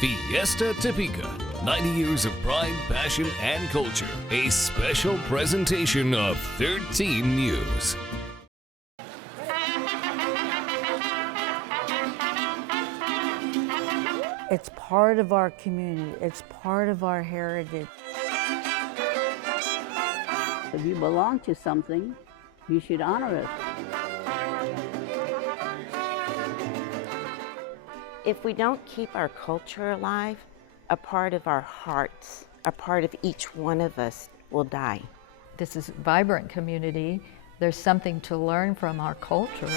Fiesta Topeka, 90 years of pride, passion, and culture. A special presentation of 13 News. It's part of our community. It's part of our heritage. If you belong to something, you should honor it. If we don't keep our culture alive, a part of our hearts, a part of each one of us will die. This is a vibrant community. There's something to learn from our culture.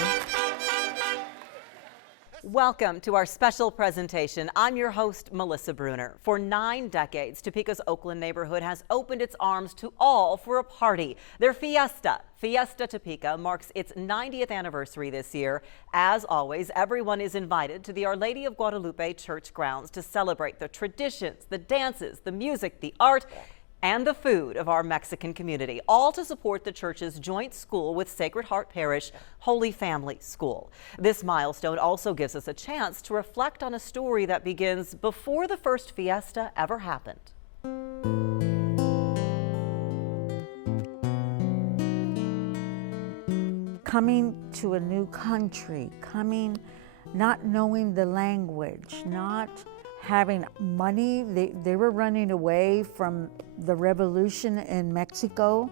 Welcome to our special presentation. I'm your host, Melissa Bruner. For 9 decades, Topeka's Oakland neighborhood has opened its arms to all for a party. Their Fiesta Topeka marks its 90th anniversary this year. As always, everyone is invited to the Our Lady of Guadalupe church grounds to celebrate the traditions, the dances, the music, the art, and the food of our Mexican community, all to support the church's joint school with Sacred Heart Parish Holy Family School. This milestone also gives us a chance to reflect on a story that begins before the first fiesta ever happened. Coming to a new country, not knowing the language, not having money. They were running away from the revolution in Mexico.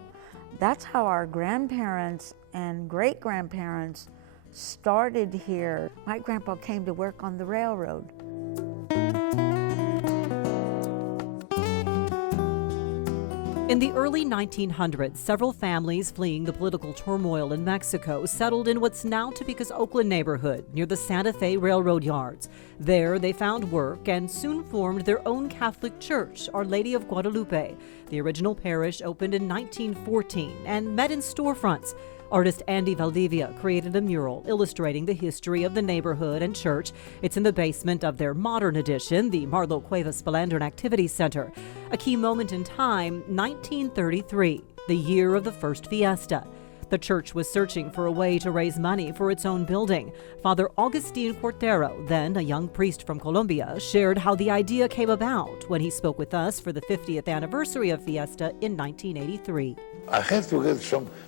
That's how our grandparents and great-grandparents started here. My grandpa came to work on the railroad. In the early 1900s, several families fleeing the political turmoil in Mexico settled in what's now Topeka's Oakland neighborhood near the Santa Fe Railroad yards. There, they found work and soon formed their own Catholic church, Our Lady of Guadalupe. The original parish opened in 1914 and met in storefronts. Artist Andy Valdivia created a mural illustrating the history of the neighborhood and church. It's in the basement of their modern addition, the Marlo Cuevas Palandran Activity Center. A key moment in time, 1933, the year of the first fiesta. The church was searching for a way to raise money for its own building. Father Augustine Cortero, then a young priest from Colombia, shared how the idea came about when he spoke with us for the 50th anniversary of Fiesta in 1983. I had to get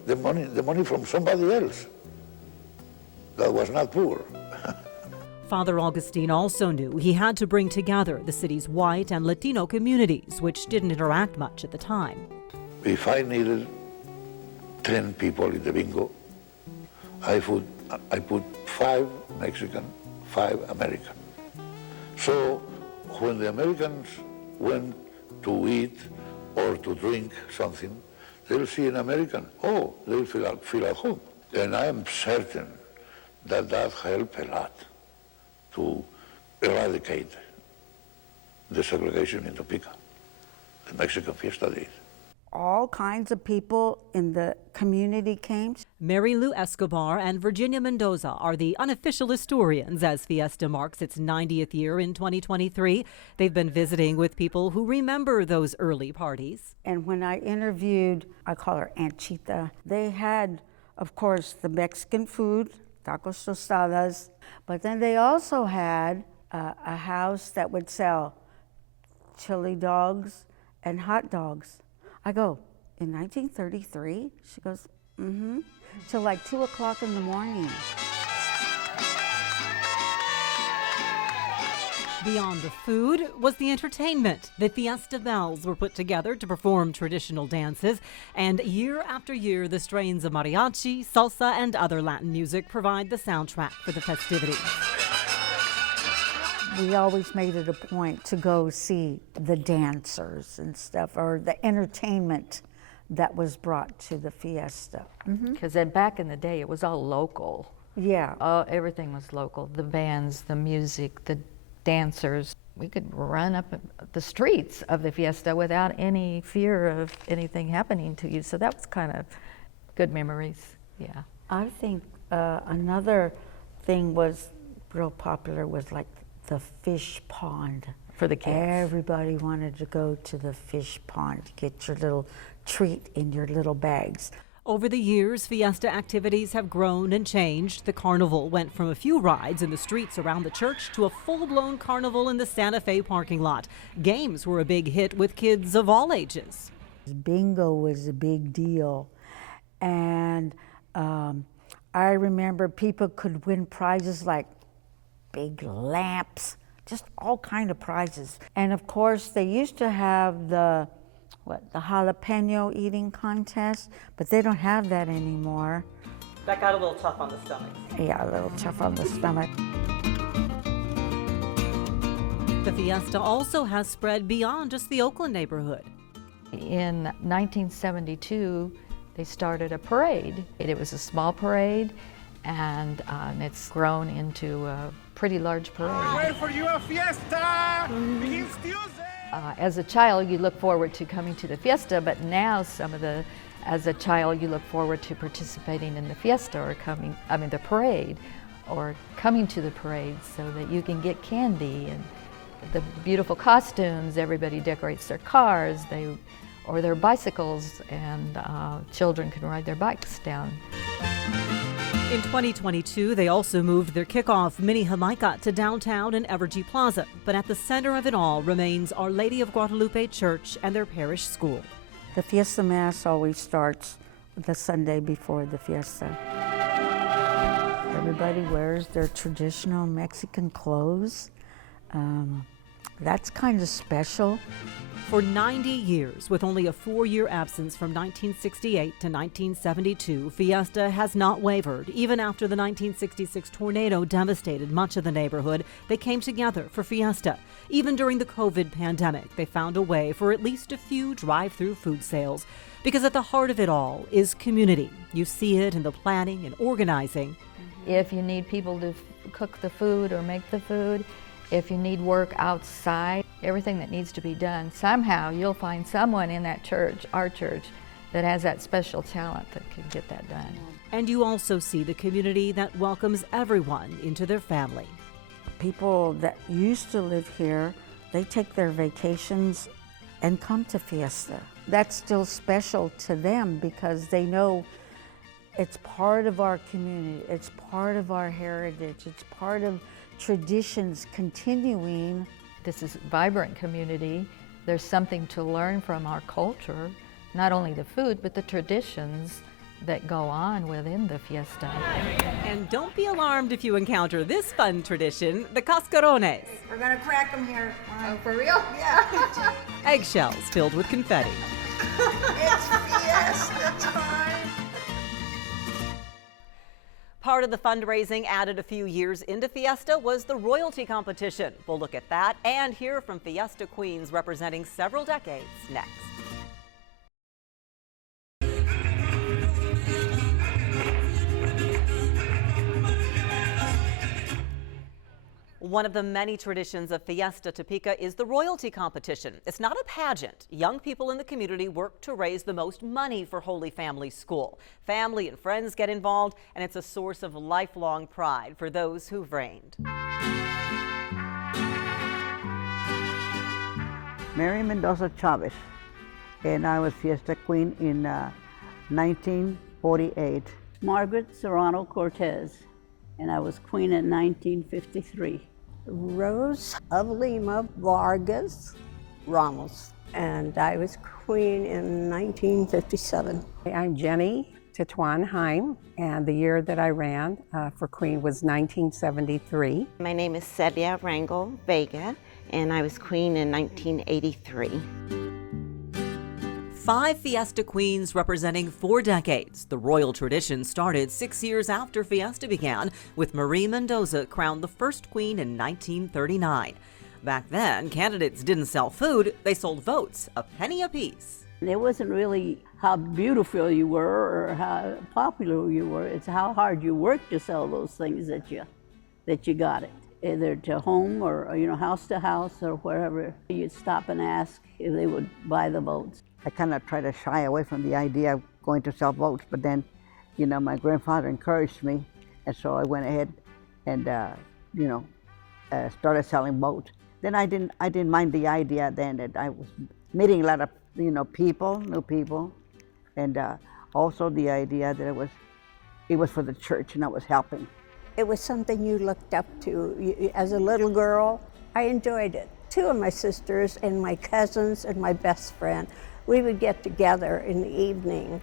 the money from somebody else that was not poor. Father Augustine also knew he had to bring together the city's white and Latino communities, which didn't interact much at the time. If I needed 10 people in the bingo, I put 5 Mexican, 5 American. So when the Americans went to eat or to drink something, they'll see an American, they'll feel at home. And I am certain that helped a lot to eradicate the segregation in Topeka, the Mexican Fiesta days. All kinds of people in the community came. Mary Lou Escobar and Virginia Mendoza are the unofficial historians as Fiesta marks its 90th year in 2023. They've been visiting with people who remember those early parties. And when I interviewed, I call her Aunt Chita, they had, of course, the Mexican food, tacos tostadas, but then they also had a house that would sell chili dogs and hot dogs. I go, in 1933? She goes, till like 2 o'clock in the morning. Beyond the food was the entertainment. The Fiesta Bells were put together to perform traditional dances, and year after year, the strains of mariachi, salsa, and other Latin music provide the soundtrack for the festivities. We always made it a point to go see the dancers and stuff, or the entertainment that was brought to the fiesta. Because then back in the day, it was all local. Yeah. Everything was local. The bands, the music, the dancers. We could run up the streets of the fiesta without any fear of anything happening to you. So that was kind of good memories, yeah. I think another thing was real popular was like the fish pond. For the kids. Everybody wanted to go to the fish pond to get your little treat in your little bags. Over the years, Fiesta activities have grown and changed. The carnival went from a few rides in the streets around the church to a full-blown carnival in the Santa Fe parking lot. Games were a big hit with kids of all ages. Bingo was a big deal, and I remember people could win prizes like big lamps, just all kind of prizes. And of course, they used to have the jalapeno eating contest, but they don't have that anymore. That got a little tough on the stomach. Yeah, a little tough on the stomach. The Fiesta also has spread beyond just the Oakland neighborhood. In 1972, they started a parade. It was a small parade, and it's grown into a pretty large parade. Wait for you, a fiesta! Begins Tuesday! As a child, you look forward to coming to the fiesta, but now as a child, you look forward to participating in the fiesta or the parade, or coming to the parade so that you can get candy and the beautiful costumes. Everybody decorates their cars, or their bicycles, and children can ride their bikes down. In 2022, they also moved their kickoff mini Jamaica to downtown in Evergy Plaza. But at the center of it all remains Our Lady of Guadalupe Church and their parish school. The Fiesta Mass always starts the Sunday before the Fiesta. Everybody wears their traditional Mexican clothes. That's kind of special. For 90 years, with only a 4-year absence from 1968 to 1972, Fiesta has not wavered. Even after the 1966 tornado devastated much of the neighborhood, they came together for Fiesta. Even during the COVID pandemic, they found a way for at least a few drive-through food sales. Because at the heart of it all is community. You see it in the planning and organizing. If you need people to cook the food or make the food, if you need work outside, everything that needs to be done, somehow you'll find someone in that church, our church, that has that special talent that can get that done. And you also see the community that welcomes everyone into their family. People that used to live here, they take their vacations and come to Fiesta. That's still special to them because they know it's part of our community, it's part of our heritage, it's part of traditions continuing. This is a vibrant community. There's something to learn from our culture, not only the food, but the traditions that go on within the fiesta. And don't be alarmed if you encounter this fun tradition, the cascarones. We're gonna crack them here. Oh, for real? Yeah. Eggshells filled with confetti. It's fiesta time. Part of the fundraising added a few years into Fiesta was the royalty competition. We'll look at that and hear from Fiesta queens representing several decades next. One of the many traditions of Fiesta Topeka is the royalty competition. It's not a pageant. Young people in the community work to raise the most money for Holy Family School. Family and friends get involved, and it's a source of lifelong pride for those who've reigned. Mary Mendoza Chavez, and I was Fiesta Queen in 1948. Margaret Serrano Cortez, and I was Queen in 1953. Rose of Lima Vargas Ramos, and I was Queen in 1957. I'm Jenny Titwanheim, and the year that I ran for Queen was 1973. My name is Celia Rangel Vega, and I was Queen in 1983. 5 Fiesta queens representing 4 decades. The royal tradition started 6 years after Fiesta began, with Marie Mendoza crowned the first queen in 1939. Back then, candidates didn't sell food, they sold votes, a penny apiece. It wasn't really how beautiful you were or how popular you were, it's how hard you worked to sell those things that you got it. Either to home or house to house or wherever. You'd stop and ask if they would buy the votes. I kind of try to shy away from the idea of going to sell votes, but then, my grandfather encouraged me, and so I went ahead and, started selling votes. Then I didn't mind the idea then that I was meeting a lot of, new people, and Also the idea that it was for the church and I was helping. It was something you looked up to. As a little girl, I enjoyed it. Two of my sisters and my cousins and my best friend, we would get together in the evening.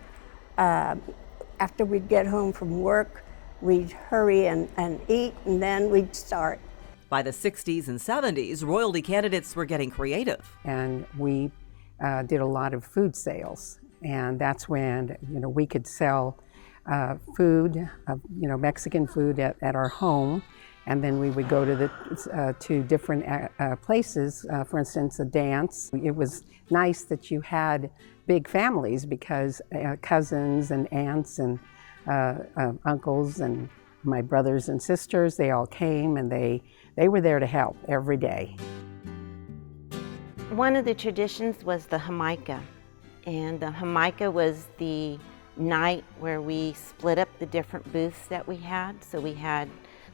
After we'd get home from work, we'd hurry and eat, and then we'd start. By the 60s and 70s, royalty candidates were getting creative. And we did a lot of food sales. And that's when, we could sell food, Mexican food at our home. And then we would go to different places, for instance, a dance. It was nice that you had big families because cousins and aunts and uncles and my brothers and sisters, they all came and they were there to help every day. One of the traditions was the Jamaica. And the Jamaica was the night where we split up the different booths that we had. So we had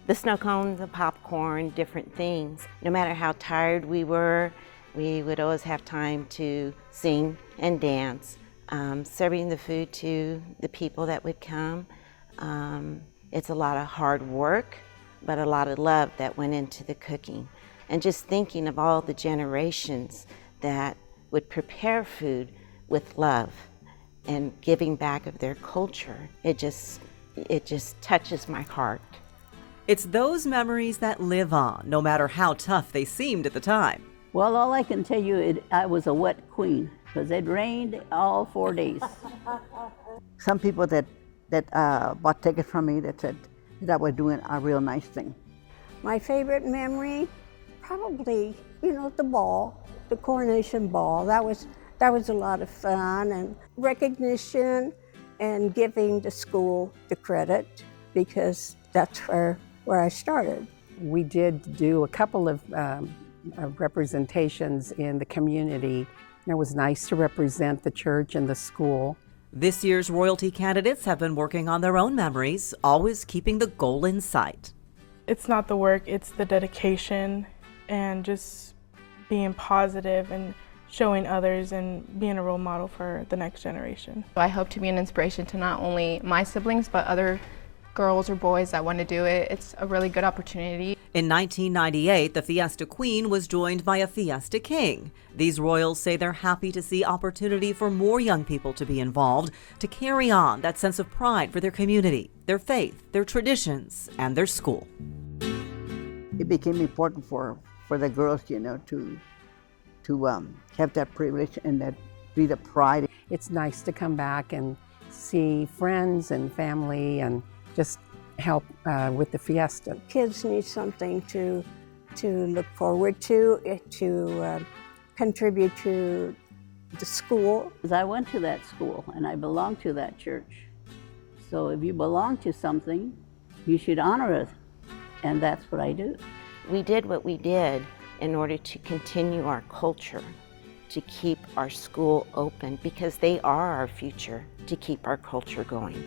the snow cones, the popcorn, different things. No matter how tired we were, we would always have time to sing and dance, serving the food to the people that would come. It's a lot of hard work, but a lot of love that went into the cooking. And just thinking of all the generations that would prepare food with love and giving back of their culture, it just touches my heart. It's those memories that live on, no matter how tough they seemed at the time. Well, all I can tell you, I was a wet queen because it rained all 4 days. Some people that bought tickets from me that said that I was doing a real nice thing. My favorite memory, probably, the ball, the coronation ball. That was a lot of fun and recognition and giving the school the credit because that's where I started. We did do a couple of representations in the community. It was nice to represent the church and the school. This year's royalty candidates have been working on their own memories, always keeping the goal in sight. It's not the work, it's the dedication and just being positive and showing others and being a role model for the next generation. I hope to be an inspiration to not only my siblings, but other girls or boys that want to do it. It's a really good opportunity. In 1998, the Fiesta Queen was joined by a Fiesta King. These royals say they're happy to see opportunity for more young people to be involved, to carry on that sense of pride for their community, their faith, their traditions, and their school. It became important for the girls, to have that privilege and that be the pride. It's nice to come back and see friends and family and just help with the fiesta. Kids need something to look forward to contribute to the school. I went to that school and I belong to that church. So if you belong to something, you should honor it. And that's what I do. We did what we did in order to continue our culture, to keep our school open, because they are our future, to keep our culture going.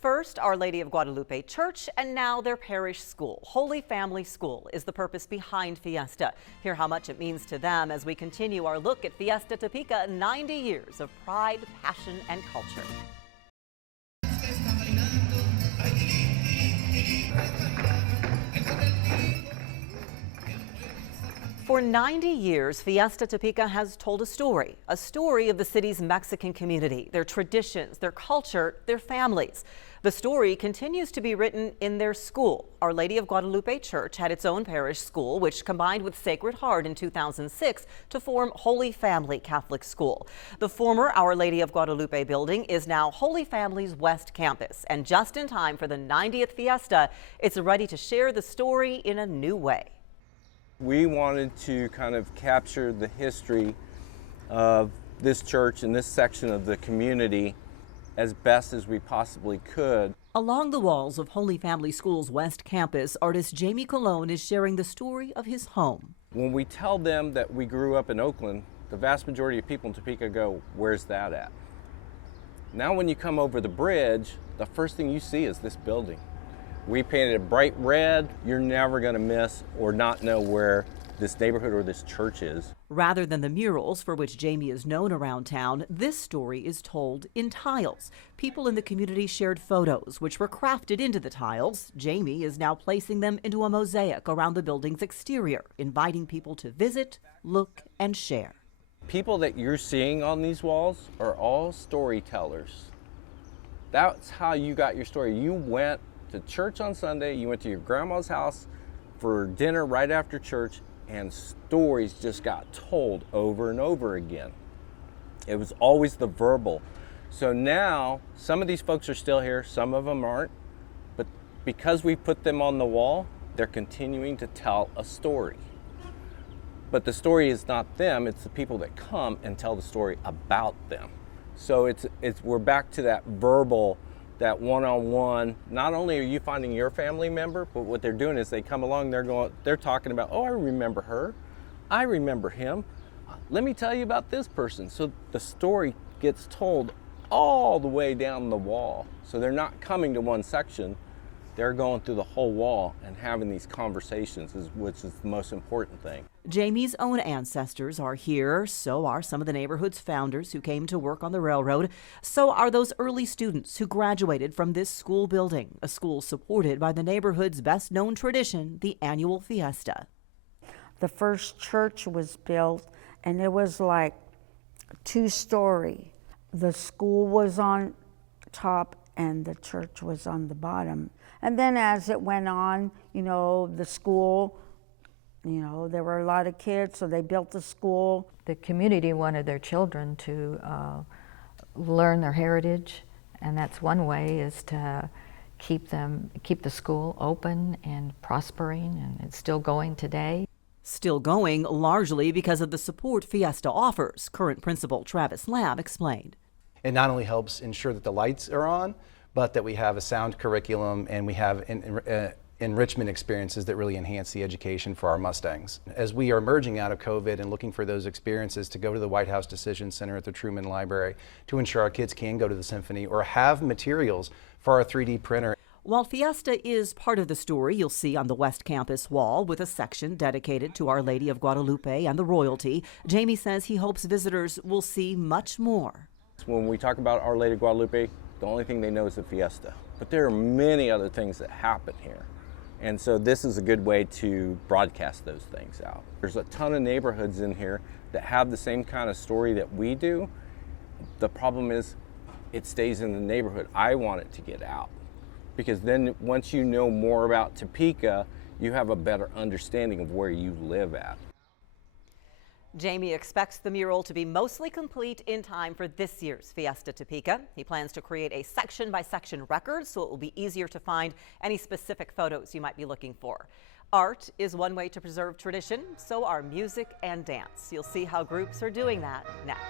First, Our Lady of Guadalupe Church, and now their parish school. Holy Family School is the purpose behind Fiesta. Hear how much it means to them as we continue our look at Fiesta Topeka, 90 years of pride, passion, and culture. For 90 years, Fiesta Topeka has told a story of the city's Mexican community, their traditions, their culture, their families. The story continues to be written in their school. Our Lady of Guadalupe Church had its own parish school, which combined with Sacred Heart in 2006 to form Holy Family Catholic School. The former Our Lady of Guadalupe building is now Holy Family's West Campus. And just in time for the 90th Fiesta, it's ready to share the story in a new way. We wanted to kind of capture the history of this church and this section of the community as best as we possibly could. Along the walls of Holy Family School's West Campus, artist Jamie Colon is sharing the story of his home. When we tell them that we grew up in Oakland, the vast majority of people in Topeka go, "Where's that at?" Now when you come over the bridge, the first thing you see is this building. We painted it bright red. You're never going to miss or not know where this neighborhood or this church is. Rather than the murals for which Jamie is known around town, this story is told in tiles. People in the community shared photos, which were crafted into the tiles. Jamie is now placing them into a mosaic around the building's exterior, inviting people to visit, look, and share. People that you're seeing on these walls are all storytellers. That's how you got your story. You went to church on Sunday, you went to your grandma's house for dinner right after church, and stories just got told over and over again. It was always the verbal. So now, some of these folks are still here, some of them aren't, but because we put them on the wall, they're continuing to tell a story. But the story is not them, it's the people that come and tell the story about them. So we're back to that verbal, that one-on-one. Not only are you finding your family member, but what they're doing is they come along, they're talking about, oh, I remember her, I remember him, let me tell you about this person. So the story gets told all the way down the wall. So they're not coming to one section, they're going through the whole wall and having these conversations, which is the most important thing. Jamie's own ancestors are here, so are some of the neighborhood's founders who came to work on the railroad. So are those early students who graduated from this school building, a school supported by the neighborhood's best-known tradition, the annual Fiesta. The first church was built, and it was like 2-story. The school was on top, and the church was on the bottom. And then as it went on, the school, there were a lot of kids, so they built the school. The community wanted their children to learn their heritage, and that's one way is to keep the school open and prospering, and it's still going today. Still going largely because of the support Fiesta offers, current principal Travis Lamb explained. It not only helps ensure that the lights are on, but that we have a sound curriculum and we have enrichment experiences that really enhance the education for our Mustangs. As we are emerging out of COVID and looking for those experiences to go to the White House Decision Center at the Truman Library to ensure our kids can go to the symphony or have materials for our 3D printer. While Fiesta is part of the story you'll see on the West Campus wall with a section dedicated to Our Lady of Guadalupe and the royalty, Jamie says he hopes visitors will see much more. When we talk about Our Lady of Guadalupe, the only thing they know is the Fiesta. But there are many other things that happen here. And so this is a good way to broadcast those things out. There's a ton of neighborhoods in here that have the same kind of story that we do. The problem is it stays in the neighborhood. I want it to get out. Because then once you know more about Topeka, you have a better understanding of where you live at. Jamie expects the mural to be mostly complete in time for this year's Fiesta Topeka. He plans to create a section-by-section record so it will be easier to find any specific photos you might be looking for. Art is one way to preserve tradition, so are music and dance. You'll see how groups are doing that next.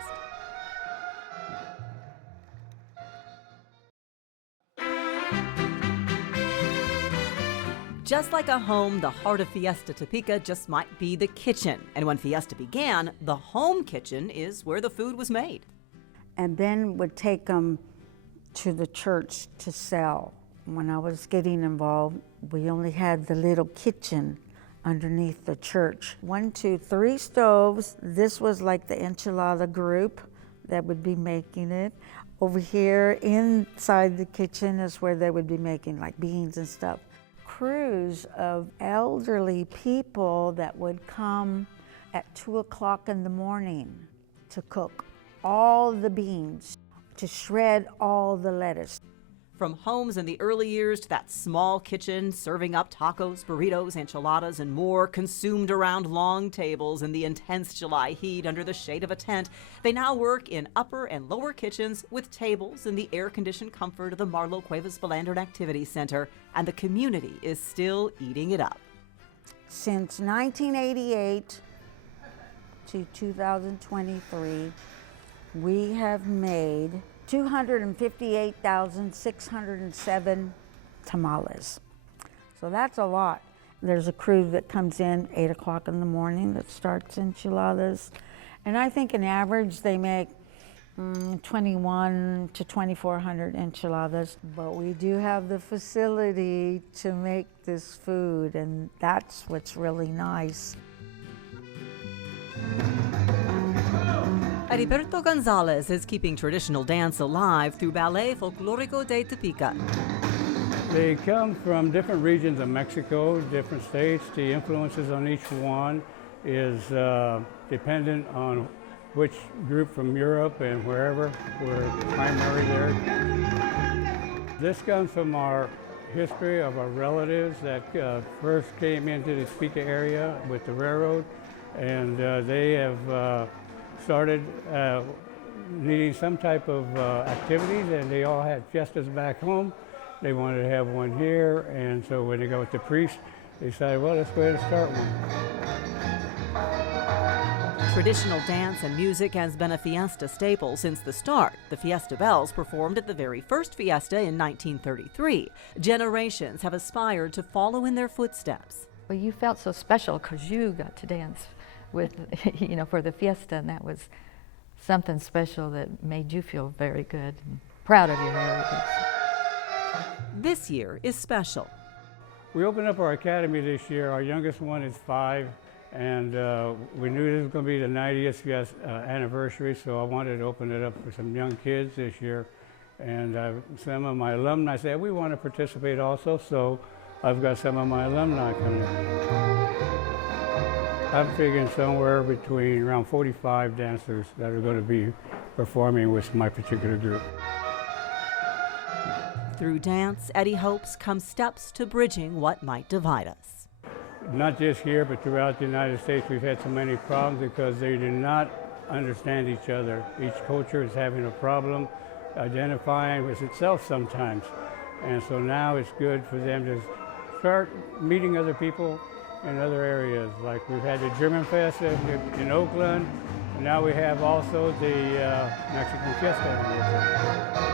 Just like a home, the heart of Fiesta Topeka just might be the kitchen. And when Fiesta began, the home kitchen is where the food was made. And then would take them to the church to sell. When I was getting involved, we only had the little kitchen underneath the church. 1, 2, 3 stoves. This was like the enchilada group that would be making it. Over here inside the kitchen is where they would be making like beans and stuff. Crews of elderly people that would come at 2 o'clock in the morning to cook all the beans, to shred all the lettuce. From homes in the early years to that small kitchen serving up tacos, burritos, enchiladas, and more consumed around long tables in the intense July heat under the shade of a tent, they now work in upper and lower kitchens with tables in the air-conditioned comfort of the Marlo Cuevas Belander Activity Center, and the community is still eating it up. Since 1988 to 2023, we have made 258,607 tamales. So that's a lot. There's a crew that comes in 8 o'clock in the morning that starts enchiladas. And I think on average they make 2,100 to 2,400 enchiladas. But we do have the facility to make this food, and that's what's really nice. Heriberto Gonzalez is keeping traditional dance alive through Ballet Folklorico de Topeka. They come from different regions of Mexico, different states. The influences on each one is dependent on which group from Europe and wherever were primary there. This comes from our history of our relatives that first came into the Topeka area with the railroad, and they have started needing some type of activities, and they all had fiestas back home. They wanted to have one here, and so when they got with the priest, they decided, well, let's go ahead and start one. Traditional dance and music has been a fiesta staple since the start. The Fiesta Bells performed at the very first fiesta in 1933. Generations have aspired to follow in their footsteps. Well, you felt so special because you got to dance with, for the fiesta, and that was something special that made you feel very good and proud of your heritage. This year is special. We opened up our academy this year. Our youngest one is 5, and we knew this was going to be the 90th anniversary, so I wanted to open it up for some young kids this year. And some of my alumni said, we want to participate also, so I've got some of my alumni coming. I'm figuring somewhere between around 45 dancers that are going to be performing with my particular group. Through dance, Eddie hopes come steps to bridging what might divide us. Not just here, but throughout the United States, we've had so many problems because they do not understand each other. Each culture is having a problem identifying with itself sometimes. And so now it's good for them to start meeting other people in other areas. Like we've had the German Fest in Oakland, and now we have also the Mexican Fiesta in Oakland.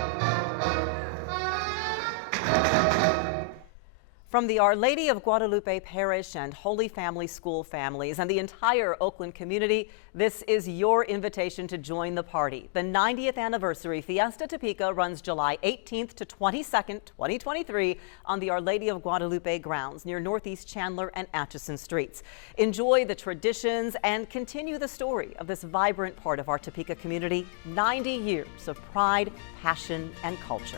From the Our Lady of Guadalupe Parish and Holy Family School families and the entire Oakland community, this is your invitation to join the party. The 90th anniversary Fiesta Topeka runs July 18th to 22nd, 2023 on the Our Lady of Guadalupe grounds near Northeast Chandler and Atchison Streets. Enjoy the traditions and continue the story of this vibrant part of our Topeka community. 90 years of pride, passion, and culture.